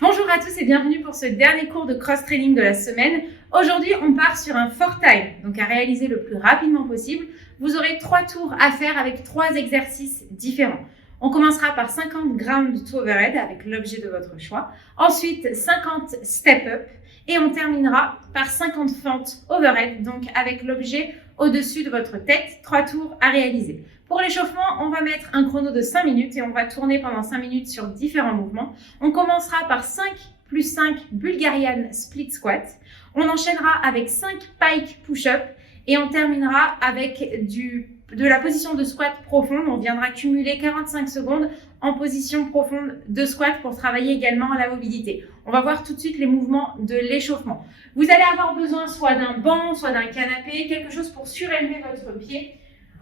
Bonjour à tous et bienvenue pour ce dernier cours de cross-training de la semaine. Aujourd'hui, on part sur un 4-time, donc à réaliser le plus rapidement possible. Vous aurez 3 tours à faire avec 3 exercices différents. On commencera par 50 ground to overhead avec l'objet de votre choix. Ensuite, 50 step up et on terminera par 50 fentes overhead, donc avec l'objet au-dessus de votre tête. 3 tours à réaliser. Pour l'échauffement, on va mettre un chrono de 5 minutes et on va tourner pendant 5 minutes sur différents mouvements. On commencera par 5 plus 5 Bulgarian split squat. On enchaînera avec 5 pike push-up et on terminera avec de la position de squat profonde. On viendra cumuler 45 secondes en position profonde de squat pour travailler également la mobilité. On va voir tout de suite les mouvements de l'échauffement. Vous allez avoir besoin soit d'un banc, soit d'un canapé, quelque chose pour surélever votre pied.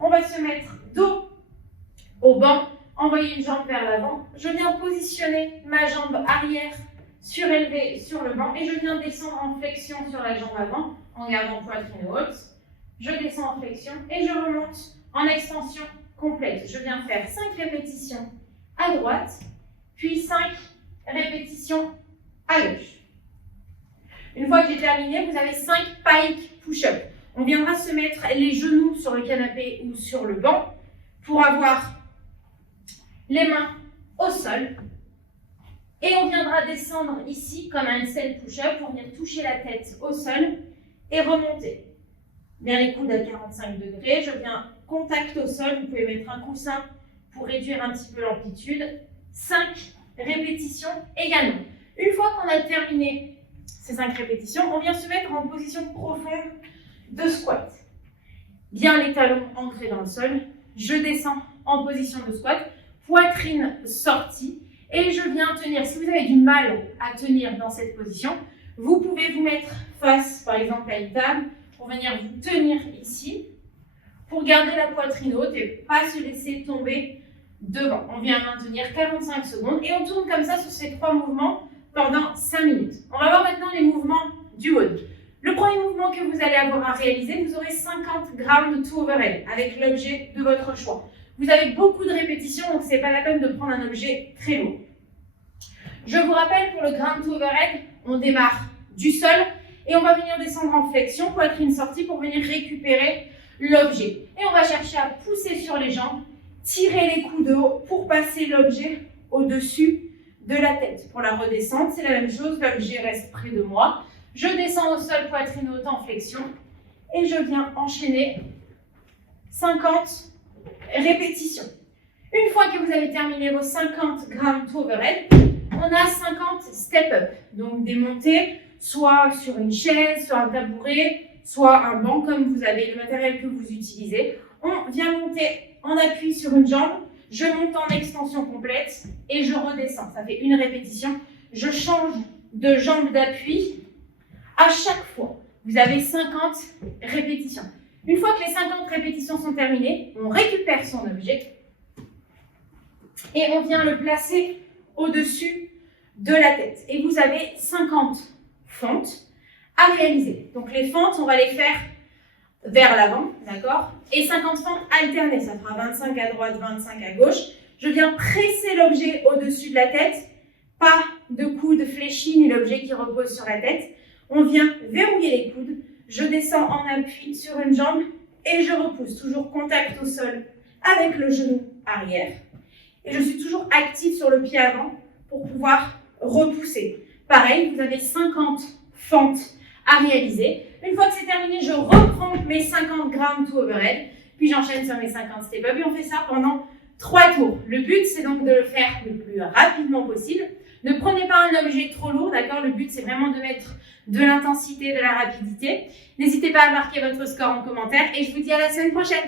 On va se mettre dos au banc, envoyer une jambe vers l'avant. Je viens positionner ma jambe arrière surélevée sur le banc et je viens descendre en flexion sur la jambe avant en gardant poitrine haute. Je descends en flexion et je remonte en extension complète. Je viens faire 5 répétitions à droite, puis 5 répétitions à gauche. Une fois que j'ai terminé, vous avez 5 pike push-up. On viendra se mettre les genoux sur le canapé ou sur le banc pour avoir les mains au sol. Et on viendra descendre ici comme un handstand push-up pour venir toucher la tête au sol et remonter. Bien les coudes à 45 degrés. Je viens contact au sol. Vous pouvez mettre un coussin pour réduire un petit peu l'amplitude. 5 répétitions également. Une fois qu'on a terminé ces 5 répétitions, on vient se mettre en position profonde de squat. Bien les talons ancrés dans le sol. Je descends en position de squat, poitrine sortie et je viens tenir. Si vous avez du mal à tenir dans cette position, vous pouvez vous mettre face par exemple à une table pour venir vous tenir ici pour garder la poitrine haute et pas se laisser tomber devant. On vient maintenir 45 secondes et on tourne comme ça sur ces 3 mouvements pendant 5 minutes. On va voir maintenant les mouvements du WOD. Le premier mouvement que vous allez avoir à réaliser, vous aurez 50 ground to overhead avec l'objet de votre choix. Vous avez beaucoup de répétitions, donc ce n'est pas la peine de prendre un objet très lourd. Je vous rappelle, pour le ground to overhead, on démarre du sol et on va venir descendre en flexion, poitrine sortie pour venir récupérer l'objet. Et on va chercher à pousser sur les jambes, tirer les coudes haut pour passer l'objet au-dessus de la tête. Pour la redescente, c'est la même chose, l'objet reste près de moi. Je descends au sol, poitrine haute en flexion et je viens enchaîner 50 répétitions. Une fois que vous avez terminé vos 50 ground to overhead, on a 50 step up, donc des montées, soit sur une chaise, soit un tabouret, soit un banc comme vous avez le matériel que vous utilisez. On vient monter en appui sur une jambe, je monte en extension complète et je redescends. Ça fait une répétition. Je change de jambe d'appui à chaque fois. Vous avez 50 répétitions. Une fois que les 50 répétitions sont terminées, on récupère son objet et on vient le placer au-dessus de la tête. Et vous avez 50 fentes à réaliser. Donc les fentes, on va les faire vers l'avant, d'accord? Et 50 fentes alternées. Ça fera 25 à droite, 25 à gauche. Je viens presser l'objet au-dessus de la tête. Pas de coude fléchi ni l'objet qui repose sur la tête. On vient verrouiller les coudes, je descends en appui sur une jambe et je repousse. Toujours contact au sol avec le genou arrière. Et je suis toujours active sur le pied avant pour pouvoir repousser. Pareil, vous avez 50 fentes à réaliser. Une fois que c'est terminé, je reprends mes 50 ground to overhead, puis j'enchaîne sur mes 50 step up et on fait ça pendant 3 tours. Le but, c'est donc de le faire le plus rapidement possible. Ne prenez pas un objet trop lourd, d'accord? Le but, c'est vraiment de mettre de l'intensité, de la rapidité. N'hésitez pas à marquer votre score en commentaire et je vous dis à la semaine prochaine.